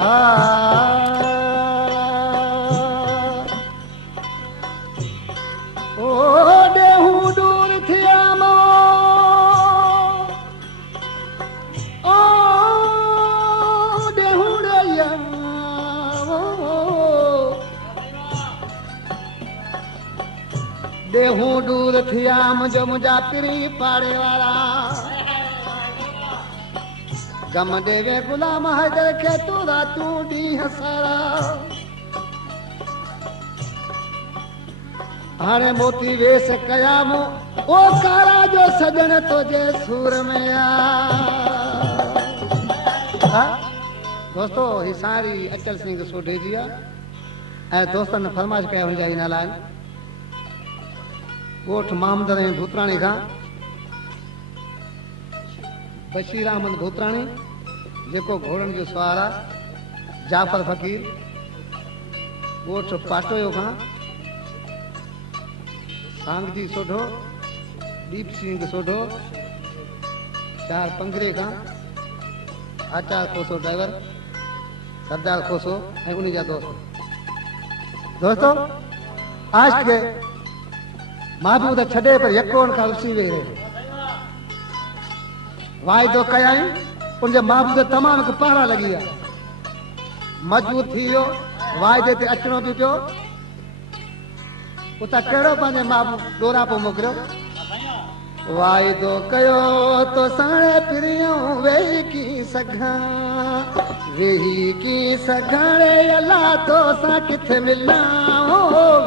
ओ देहू दूर थिया मो ओ देहू रैया देहू दूर थिया मुझो मुझा पिरी पाड़े वाला गम देवे गुलाम हैदर के तू रातू दी हसारा हाणे मोती वेस कयामो ओ कारा जो सजन तुझे सूर में दोस्तों ही सारी अचल सिंह सोढे जी ऐं दोस्तन ने फरमाइश कया हुनजा इन लाइ ॻोठ मामदर ऐं भूतराणी खां बशीर अहमद भूतराणी जेको घोड़नि जो सवार आहे जाफर फ़कीर ॻोठ पाटोयो खां सांगजी सोढो दीप सिंह सोढो चार पंगरे खां आचार खोसो ड्राइवर सरदार खोसो ऐं उन्हीं जा दोस्तों आज के महबूब छॾे पर यकोन खां उसी वे रहे वाइदो कयाई उनजे महबूब तमाम के पहरा लगी है मजबूत थी वियो वाइदे ते अचणो भी पियो उता कहिड़ो पंहिंजे महबूब डोरा पोइ मोकिलियो वाइदो कयो तो साणे पिरियूं वेही की सघाणे अला तो सां किथे मिलां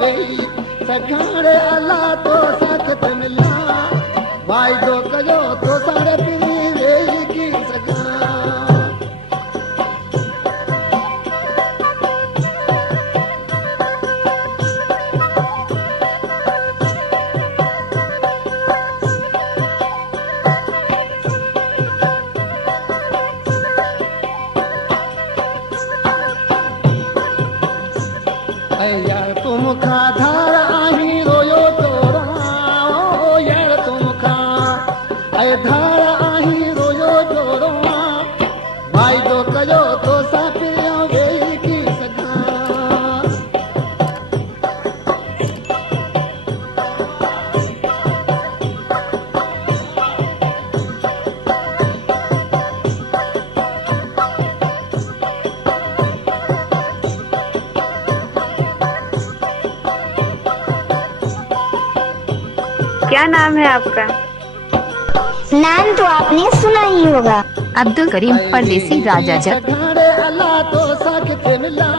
वेही सघाणे अला तो सां किथे मिलां वाइदो कयो तो साणे पिरी वेही की सघां यार तुम खा धार आही रोयो तोरा यार तुम खा धार आही रोयो तोरा वाइदो कयो तो सा पिरियो वेही की सघां क्या नाम है आपका? नाम तो आपने सुना ही होगा। अब्दुल करीम परदेसी राजा जग। सघाणे अला तो सा किथे मिलां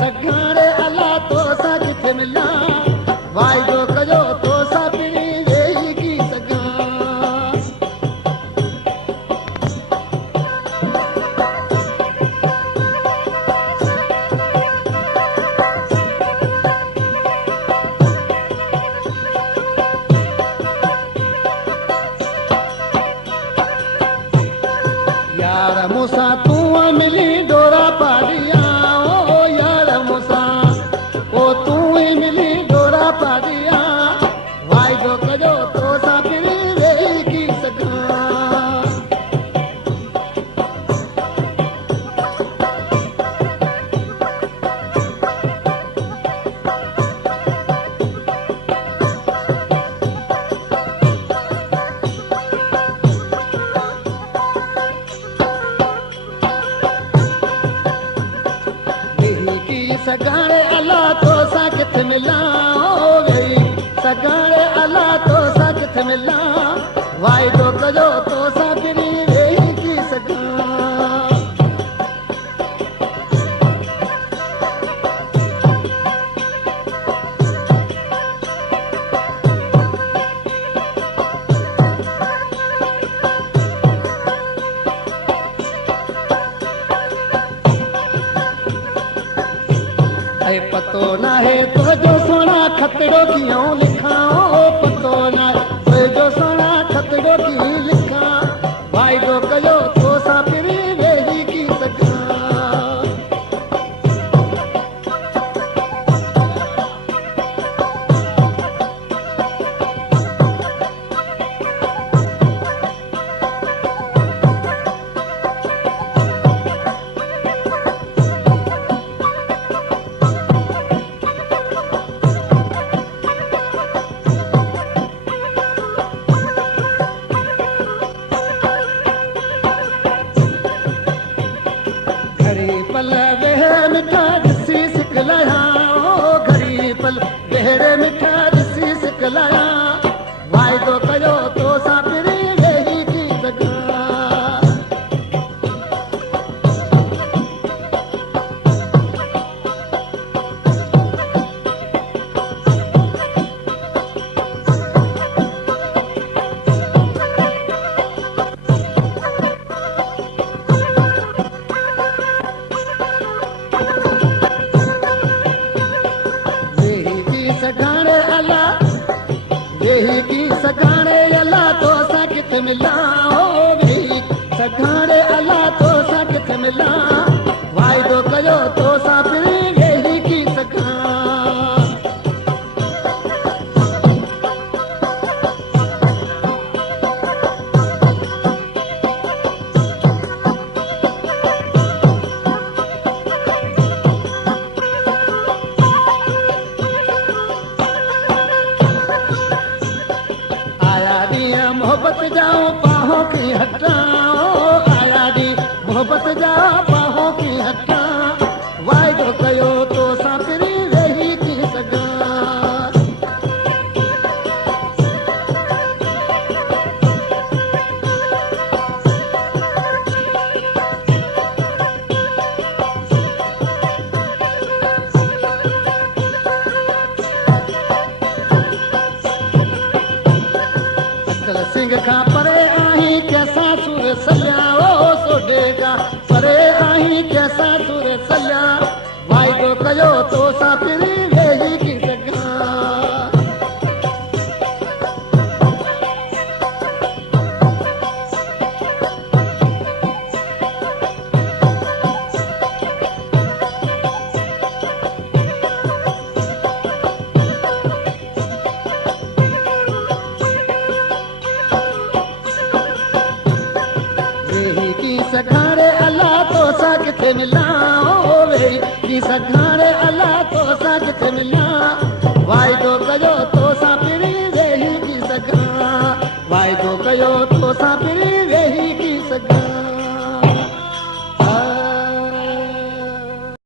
सघाणे अला तो सा किथे मिलां वाइदो कयो तो सा पिरी वेही की सघां यार मूसा तू मिली डोरा पाड़िया ओ यार मूसा ओ तू मिली डोरा पाड़िया वाइदो कयो तो सा पिरी वेही की सघां सघाणे अला तो सा किथे मिलां वेही सघाणे अला तो सा किथे मिलां वाइदो कयो तो सा पिरी वेही की सघां पतो ना है तो जो सोना खतड़ो क्यों लिखा पतो ना है जो सोना खतड़ो क्यों लिखा वाइदो कयो तो सा पिरी वेही की सघां ओ वेही सघाड़े अला तो सा किथे मिला वाइदो कयो तो सा पिरी वेही की सघां मोहब्बत जाओ बाहों की हटाओ आया दी मोहब्बत जा बाहों की हटा वाइदो कयो तो सा पिरी वेही थी सघां सिंह खां परे आहीं कैसा सुर सलिया ओ सोडे का परे आहीं कैसा सुर सलिया वाइदो कयो तो सा पिरी वेही की सघां सघाड़े अला तो सा किथे मिला ओ वेही सघाड़े अला तो सा किथे मिला